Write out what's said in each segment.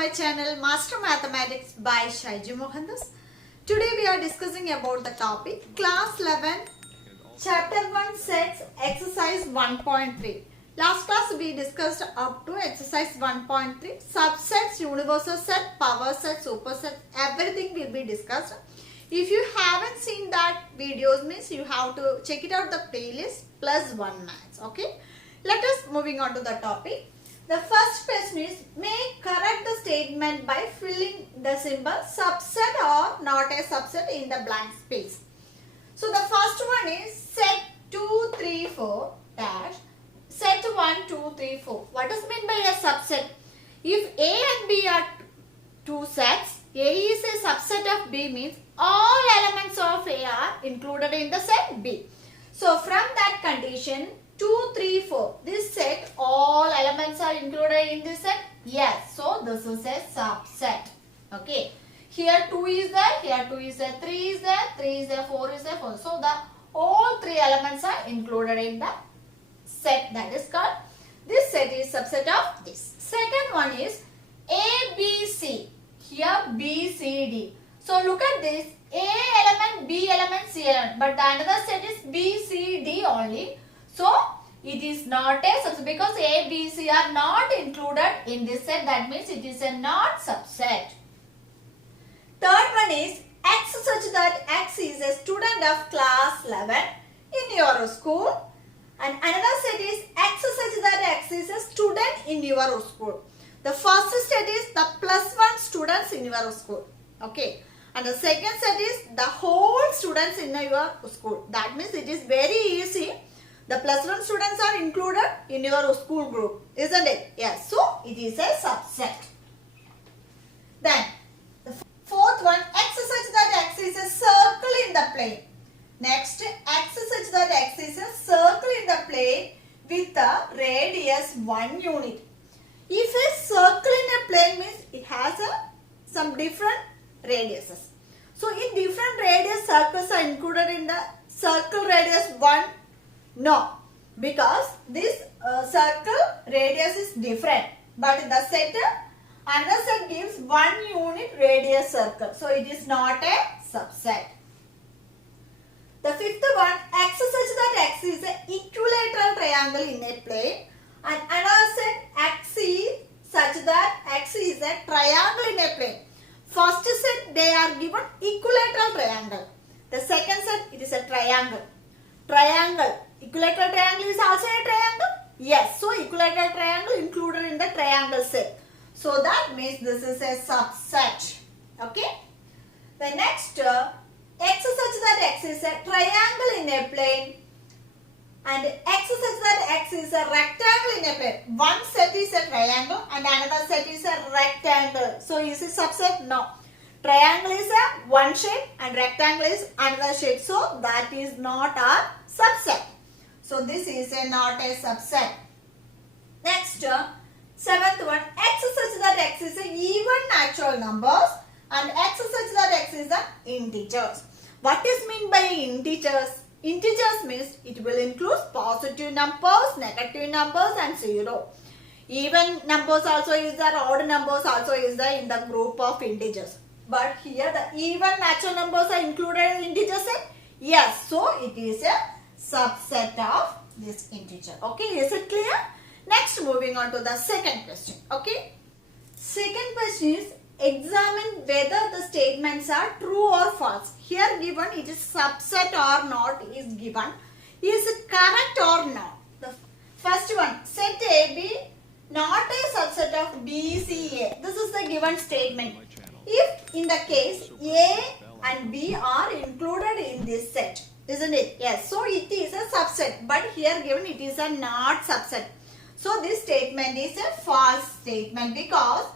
my channel Master Mathematics by Shaiji Mohandas. Today we are discussing about the topic Class 11 Chapter 1 Sets Exercise 1.3. Last class we discussed up to exercise 1.3 subsets, universal set, power set, superset, everything will be discussed. If you haven't seen that videos means you have to check it out the playlist plus 1 maths. Okay, let us moving on to the topic. The first question is make correct the statement by filling the symbol subset or not a subset in the blank space. So the first one is set 2, 3, 4 dash set 1, 2, 3, 4. What does mean by a subset? If A and B are two sets, A is a subset of B means all elements of A are included in the set B. So from that condition 2, 3, 4. This set, all elements are included in this set? Yes. So, this is a subset. Okay. Here 2 is there, here 2 is there, 3 is there, 3 is there, 4 is there, 4. So, all 3 elements are included in the set that is called. This set is subset of this. Second one is A, B, C. Here B, C, D. So, look at this. A element, B element, C element. But the another set is B, C, D only. So, it is not a subset because A, B, C are not included in this set. That means it is a not subset. Third one is X such that X is a student of class 11 in your school. And another set is X such that X is a student in your school. The first set is the plus 1 students in your school. Okay. And the second set is the whole students in your school. That means it is very easy. The plus 1 students are included in your school group, isn't it? Yes. So, it is a subset. Then, the fourth one, X such that X is a circle in the plane. Next, X such that X is a circle in the plane with a radius 1 unit. If a circle in a plane means it has some different radiuses. So, in different radius circles are included in the circle radius 1. No, because this circle radius is different, but the set, another set gives 1 unit radius circle. So, it is not a subset. The fifth one, X such that X is an equilateral triangle in a plane, and another set X is such that X is a triangle in a plane. First set they are given equilateral triangle. The second set it is a triangle. Triangle. Equilateral triangle is also a triangle? Yes. So, equilateral triangle included in the triangle set. So, that means this is a subset. Okay. The next, X such that X is a triangle in a plane and X such that X is a rectangle in a plane. One set is a triangle and another set is a rectangle. So, is it subset? No. Triangle is a one shape and rectangle is another shape. So, that is not a subset. So, this is not a subset. Next, seventh one, X such that X is a even natural numbers and X such that X is a integers. What is mean by integers? Integers means it will include positive numbers, negative numbers and 0. Even numbers also is there, odd numbers also is there in the group of integers. But here the even natural numbers are included in integer set. Yes, so it is a subset of this integer. Okay, is it clear? Next, moving on to the second question. Okay, second question is examine whether the statements are true or false. Here given it is subset or not is given. Is it correct or not? The first one, set AB not a subset of BCA. This is the given statement. If in the case A and B are included in this set, isn't it? Yes. So, it is a subset, but here given it is a not subset. So, this statement is a false statement because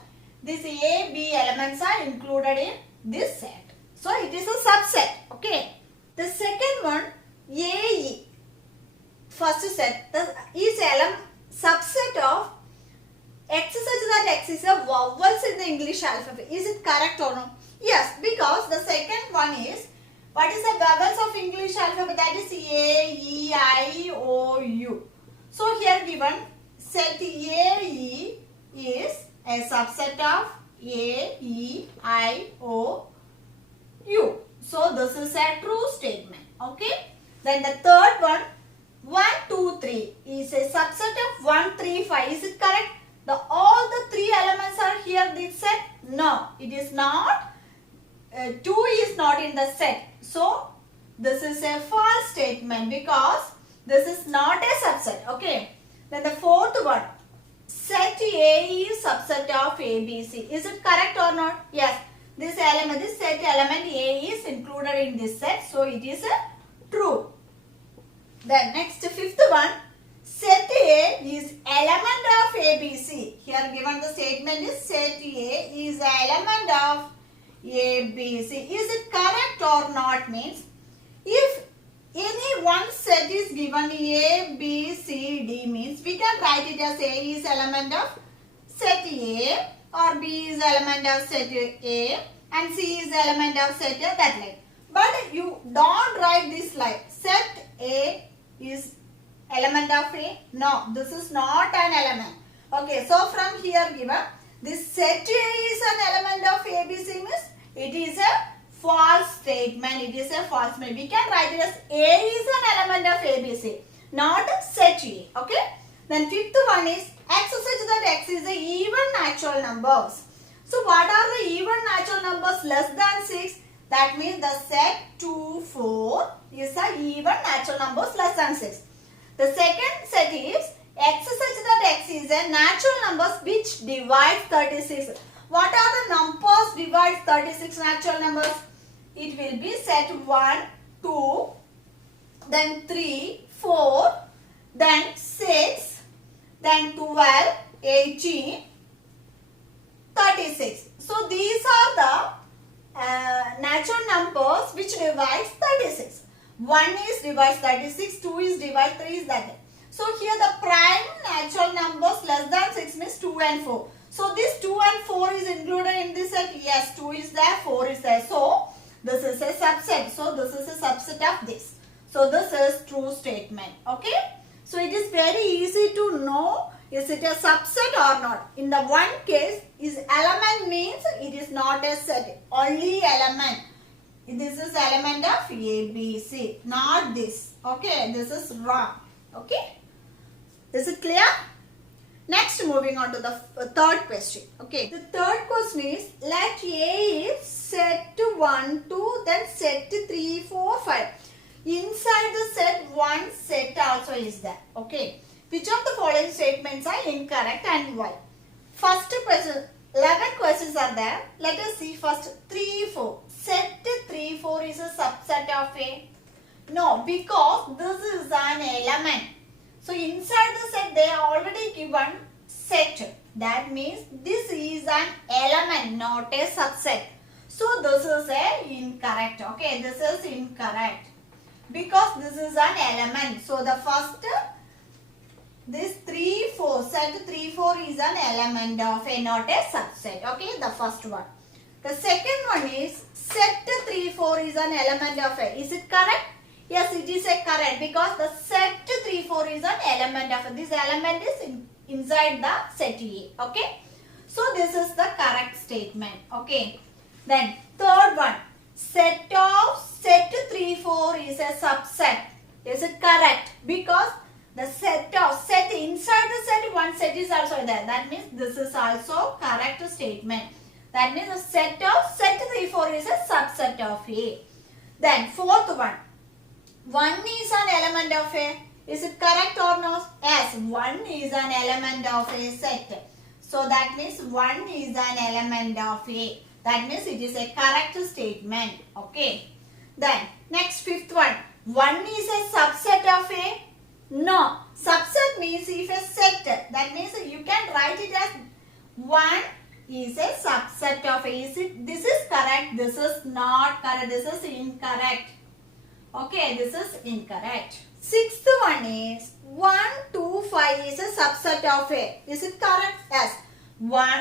these A, B elements are included in this set. So, it is a subset. Okay. The second one, AE, first set, is a subset of X such that X is a vowels in the English alphabet. Is it correct or no? Yes, because the second one is, what is the vowels of English alphabet? That is A, E, I, O, U. So, here given set AE is a subset of A, E, I, O, U. So this is a true statement. Okay. Then the third one, 1, 2, 3 is a subset of 1, 3, 5. Is it correct? All the three elements are here in this set? No, it is not. 2 is not in the set. So this is a false statement because this is not a subset. Okay. Then the fourth one, set A is subset of ABC. Is it correct or not? Yes. This set element A is included in this set. So it is true. Then next, fifth one, set A is element of ABC. Here given the statement is set A is element of ABC. Is it correct or not? Means if any one set is given A, B, C, D means we can write it as A is element of set A or B is element of set A and C is element of set A, that like. But you don't write this like set A is element of A. No, this is not an element. Okay, so from here given this set A is an element of ABC means it is a false statement. It is a false statement. We can write it as A is an element of ABC, not set A. Okay. Then fifth one is X such that X is a even natural numbers. So what are the even natural numbers less than 6? That means the set 2, 4 is a even natural numbers less than 6. The second set is X such that X is a natural numbers which divides 36. What are the numbers divides 36 natural numbers? It will be set 1, 2, then 3, 4, then 6, then 12, 18, 36. So these are the natural numbers which divides 36. 1 is divides 36, 2 is divides 3 is that. So here the prime natural numbers less than 6 means 2 and 4. So this 2 and 4 is included in this set. Yes, 2 is there, 4 is there. So this is a subset. So this is a subset of this. So this is true statement. Okay. So it is very easy to know is it a subset or not. In the one case is element means it is not a set. Only element. This is element of ABC. Not this. Okay. This is wrong. Okay. Is it clear? Next, moving on to the third question. Okay. The third question is let A is set 1, 2, then set 3, 4, 5. Inside the set, one set also is there. Okay. Which of the following statements are incorrect and why? First question, 11 questions are there. Let us see first 3, 4. Set 3, 4 is a subset of A. No, because this is an element. So inside the set they are already given set. That means this is an element, not a subset. So this is a incorrect. Okay, this is incorrect. Because this is an element. So the first, this 3, 4, set 3, 4 is an element of A, not a subset. Okay, the first one. The second one is set 3, 4 is an element of A. Is it correct? Yes, it is a correct because the set 3, 4 is an element of A. This element is inside the set A. Okay. So this is the correct statement. Okay. Then third one. Set 3, 4 is a subset. Is it correct? Because the set inside the set, one set is also there. That means this is also correct statement. That means the set 3, 4 is a subset of A. Then fourth one. 1 is an element of A. Is it correct or not? Yes, 1 is an element of a set. So that means 1 is an element of A. That means it is a correct statement. Okay. Then next fifth one. 1 is a subset of A. No. Subset means if a set. That means you can write it as 1 is a subset of A. This is correct. This is not correct. This is incorrect. Okay, this is incorrect. Sixth one is 1, 2, 5 is a subset of A. Is it correct? Yes.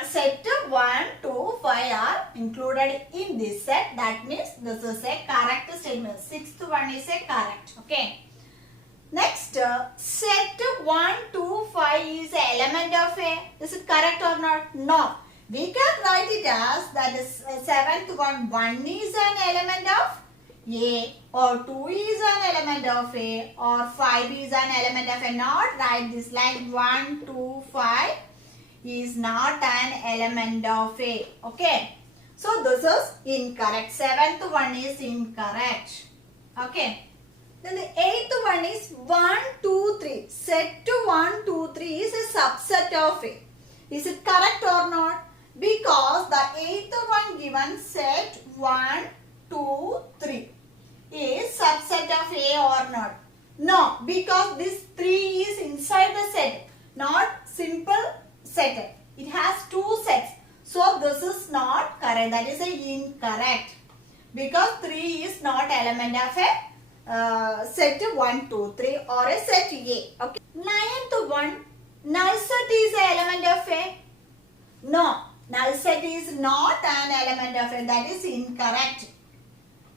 Set 1, 2, 5 are included in this set. That means this is a correct statement. Sixth one is a correct. Okay. Next, set 1, 2, 5 is an element of A. Is it correct or not? No. We can write it as that is seventh one. 1 is an element of A, or 2 is an element of A, or 5 is an element of A. Not write this like 1, 2, 5 is not an element of A. Okay. So this is incorrect. Seventh one is incorrect. Okay. Then the eighth one is 1, 2, 3. Set to 1, 2, 3 is a subset of A. Is it correct or not? Because the eighth one given set 1, 2, 3 is subset of A or not? No, because this 3 is inside the set, not simple set. It has 2 sets. So this is not correct. That is a incorrect. Because 3 is not element of a set 1, 2, 3 or a set A. Okay. Ninth one, null set is an element of A. No, null set is not an element of A. That is incorrect.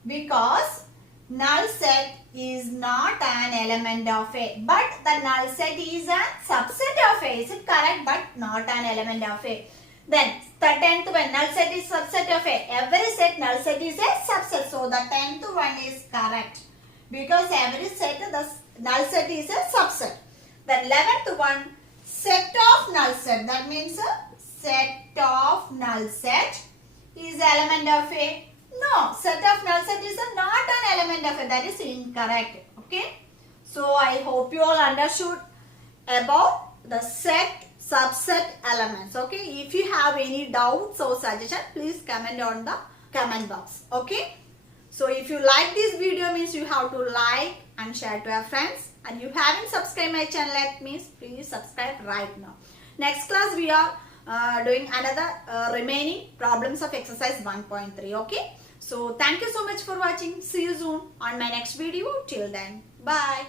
Because null set is not an element of A. But the null set is a subset of A. Is it correct? But not an element of A. Then the 10th one, null set is subset of A. Every set null set is a subset. So the 10th one is correct. Because every set the null set is a subset. The 11th one, set of null set. That means set of null set is element of A. No, set of null set is not an element of A. That is incorrect. Okay. So I hope you all understood about the set, subset elements. Okay. If you have any doubts or suggestion, please comment on the comment box. Okay. So if you like this video means you have to like and share to your friends. And you haven't subscribed my channel yet means please subscribe right now. Next class we are doing another remaining problems of exercise 1.3. Okay. So thank you so much for watching. See you soon on my next video. Till then, bye.